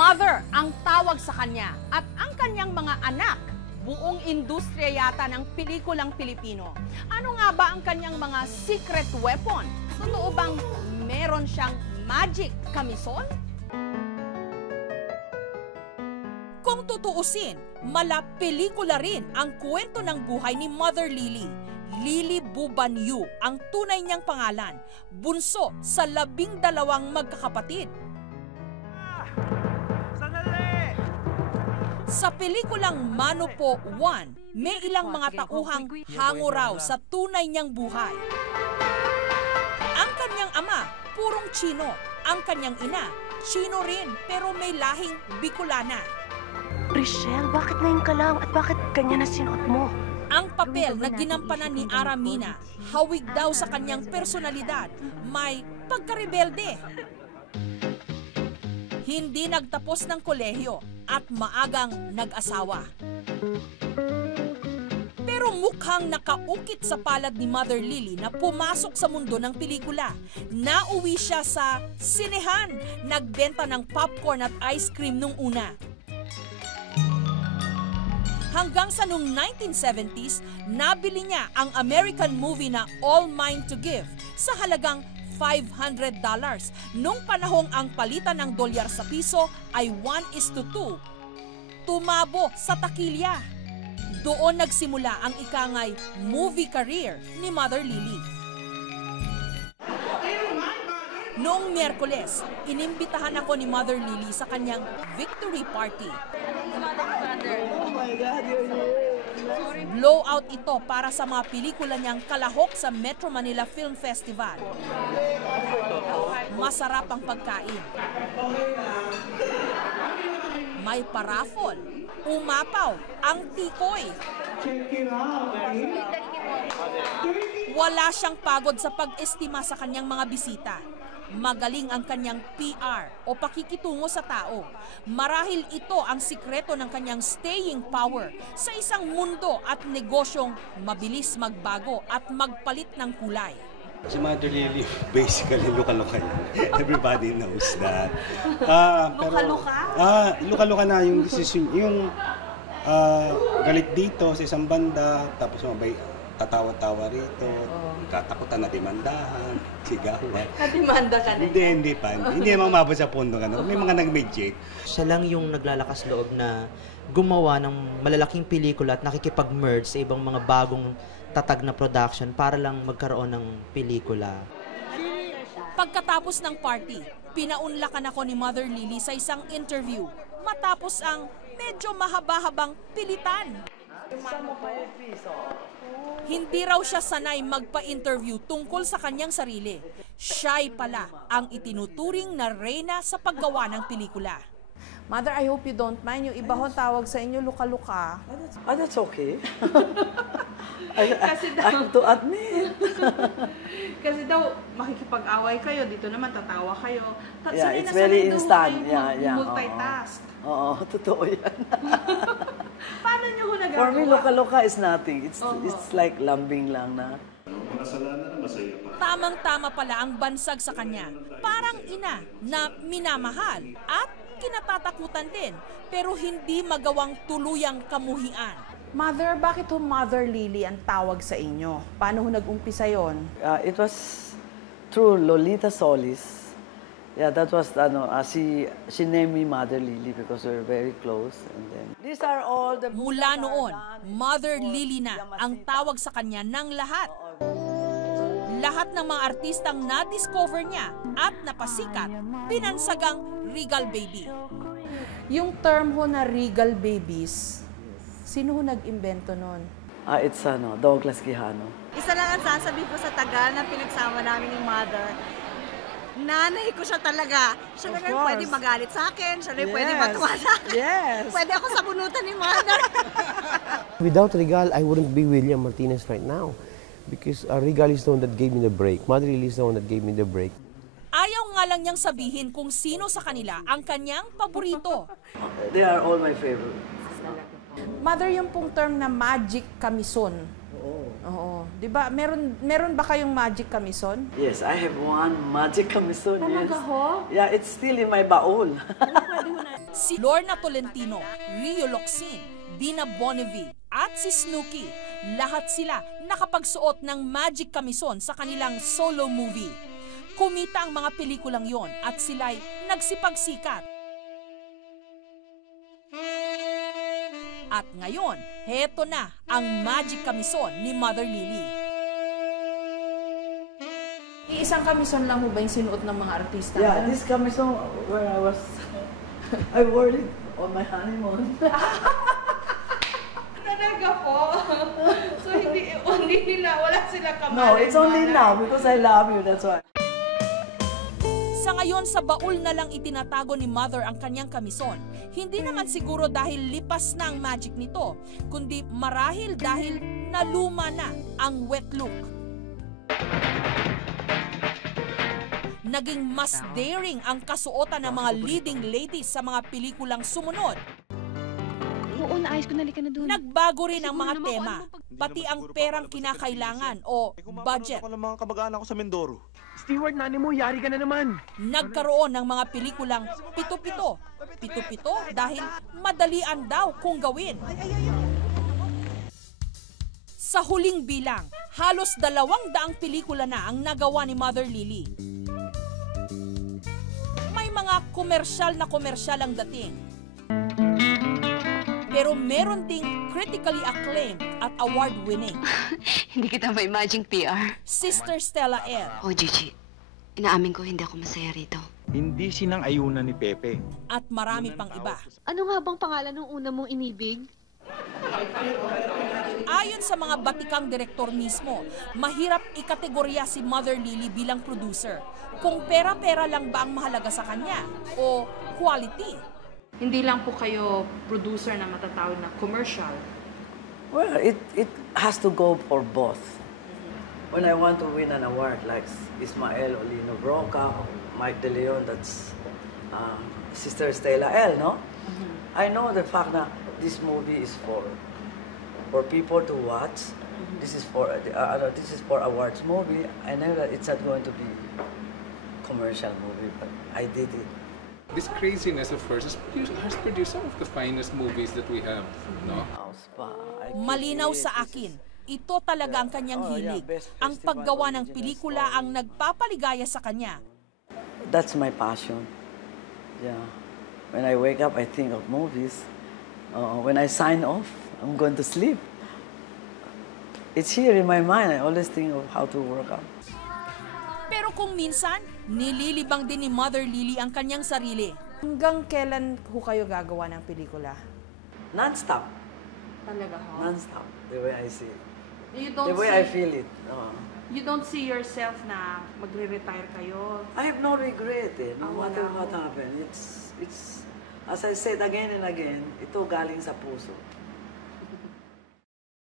Mother ang tawag sa kanya at ang kanyang mga anak, buong industriya yata ng pelikulang Pilipino. Ano nga ba ang kanyang mga secret weapon? Totoo bang meron siyang magic kamisol? Kung tutuusin, mala pelikula rin ang kwento ng buhay ni Mother Lily. Lily Bubanyu ang tunay niyang pangalan, bunso sa 12 magkakapatid. Sa pelikulang Mano Po 1, may ilang mga tauhang hango raw sa tunay niyang buhay. Ang kanyang ama, purong Chino. Ang kanyang ina, Chino rin pero may lahing Bicolana. Richelle, bakit ngayon ka lang at bakit ganyan na sinuot mo? Ang papel na ginampanan ni Aramina, hawig daw sa kanyang personalidad, may pagkarebelde. Hindi nagtapos ng kolehiyo at maagang nag-asawa. Pero mukhang nakaukit sa palad ni Mother Lily na pumasok sa mundo ng pelikula. Nauwi siya sa sinehan, nagbenta ng popcorn at ice cream nung una. Hanggang sa noong 1970s, nabili niya ang American movie na All Mine to Give sa halagang $500. Nung panahong ang palitan ng dolyar sa piso ay 1:2. Tumabo sa takilya. Doon nagsimula ang ikangay movie career ni Mother Lily. Noong Miyerkules, inimbitahan ako ni Mother Lily sa kanyang victory party. Blowout ito para sa mga pelikula niyang kalahok sa Metro Manila Film Festival. Masarap ang pagkain. May paraffol, umapaw, ang tikoy. Wala siyang pagod sa pag-estima sa kanyang mga bisita. Magaling ang kanyang PR o pakikitungo sa tao. Marahil ito ang sikreto ng kanyang staying power sa isang mundo at negosyong mabilis magbago at magpalit ng kulay. Si Mother Lily, basically, luka-luka yan. Everybody knows that. Luka-luka? Luka-luka na yung decision, yung galit dito sa isang banda, tapos may tatawa-tawa rito, katakutan na demandahan, sigawan. Nademanda ka na? Hindi pa. Hindi naman mabot sa pondo ka. May mga nag-magic. Siya lang yung naglalakas loob na gumawa ng malalaking pelikula at nakikipag-merge sa ibang mga bagong tatag na production para lang magkaroon ng pelikula. Pagkatapos ng party, pinaunlakan ako ni Mother Lily sa isang interview matapos ang medyo mahaba-habang pilitan. Hindi raw siya sanay magpa-interview tungkol sa kanyang sarili. Siya'y pala ang itinuturing na reyna sa paggawa ng pelikula. Mother, I hope you don't mind. Yung iba ho tawag sa inyo luka-luka. That's okay. I Kasi daw, have to admit. kasi daw, makikipag-away kayo. Dito naman, tatawa kayo. Yeah, Sanay it's na very sanay daw instant. kayo Yeah. multitask. Oo, totoo yan. Paano nyo ho nagagawa? For me, luka-luka is nothing. It's like lambing lang na. Tamang-tama pala ang bansag sa kanya. Parang ina na minamahal at kinatatakutan din, pero hindi magawang tuluyang kamuhian. Mother, bakit ho Mother Lily ang tawag sa inyo? Paano ho nag-umpisa yon? It was through Lolita Solis. Yeah, that was, she named me Mother Lily because we were very close. And then, these are all the... Mula noon, Mother Lily na ang tawag sa kanya ng lahat. Lahat ng mga artistang na-discover niya at napasikat, pinansagang Regal Baby. Yung term ho na Regal Babies, sino ho nag-imbento nun? It's Douglas Quijano. Isa lang ang sasabihin ko sa tagal na pinagsama namin ni Mother. Nanay ko siya talaga. Siya na rin pwede magalit sa akin. Siya na rin pwede matuwa sa akin. Yes. Pwede ako sabunutan ni Mother. Without Regal, I wouldn't be William Martinez right now. Because Regal is the one that gave me the break. Mother Lily is the one that gave me the break. Ayaw nga lang niyang sabihin kung sino sa kanila ang kanyang paborito. They are all my favorite. Mother, yung pong term na magic kamison. Oo. Di ba? Meron ba kayong magic kamison? Yes, I have one magic kamison. Talaga yes. ho? Yeah, it's still in my baul. Si Lorna Tolentino, Rio Locsin, Dina Bonnevie at si Snooki, lahat sila nakapagsuot ng magic kamison sa kanilang solo movie. Kumita ang mga pelikulang yon at sila'y nagsipagsikat. At ngayon, heto na ang magic kamison ni Mother Lily. Iisang kamison lang mo ba yung sinuot ng mga artista? Yeah, this camisole where I was, I wore it on my honeymoon. Talaga po? So hindi only nila, wala sila kamalan? No, it's only now because I love you, that's why. Sa ngayon, sa baul na lang itinatago ni Mother ang kanyang kamison. Hindi naman siguro dahil lipas na ang magic nito, kundi marahil dahil naluma na ang wet look. Naging mas daring ang kasuotan ng mga leading ladies sa mga pelikulang sumunod. Oo, naayos ko, nalika na doon. Nagbago rin ang mga tema, pati ang perang kinakailangan o budget. Ako ng mga kamag-anak ko sa Mindoro. Steward, nani mo, yari ka na naman. Nagkaroon ng mga pelikulang pito-pito. Pito-pito dahil madalian daw kung gawin. Sa huling bilang, halos 200 pelikula na ang nagawa ni Mother Lily. May mga komersyal ang dating. Pero meron ding critically acclaimed at award-winning. Hindi kita ma-imagine PR. Sister Stella L. Oh, Gigi. Inaamin ko, hindi ako masaya rito. Hindi sinang-ayunan ni Pepe. At marami pang iba. Ano nga bang pangalan ng una mong inibig? Ayon sa mga batikang direktor mismo, mahirap ikategorya si Mother Lily bilang producer. Kung pera-pera lang ba ang mahalaga sa kanya o quality? Hindi lang po kayo producer na matatawag na commercial. Well, it has to go for both. When I want to win an award like Ismael Olino Broca, Mike De Leon, that's Sister Stella L, no? I know the fact that this movie is for people to watch. This is for awards movie. I know that it's not going to be commercial movie, but I did it. This craziness of hers has produced some of the finest movies that we have, no? Malinaw sa akin, ito talaga ang kanyang hilig. Ang paggawa ng pelikula ang nagpapaligaya sa kanya. That's my passion. Yeah. When I wake up, I think of movies. When I sign off, I'm going to sleep. It's here in my mind. I always think of how to work out. Pero kung minsan, nililibang din ni Mother Lily ang kanyang sarili. Hanggang kailan ho kayo gagawa ng pelikula? Non-stop. Talaga ho? Non-stop. The way I see it. You don't The way I feel it. You don't see yourself na magre-retire kayo? I have no regret eh. No matter wala what happened. It's, as I said again and again, ito galing sa puso.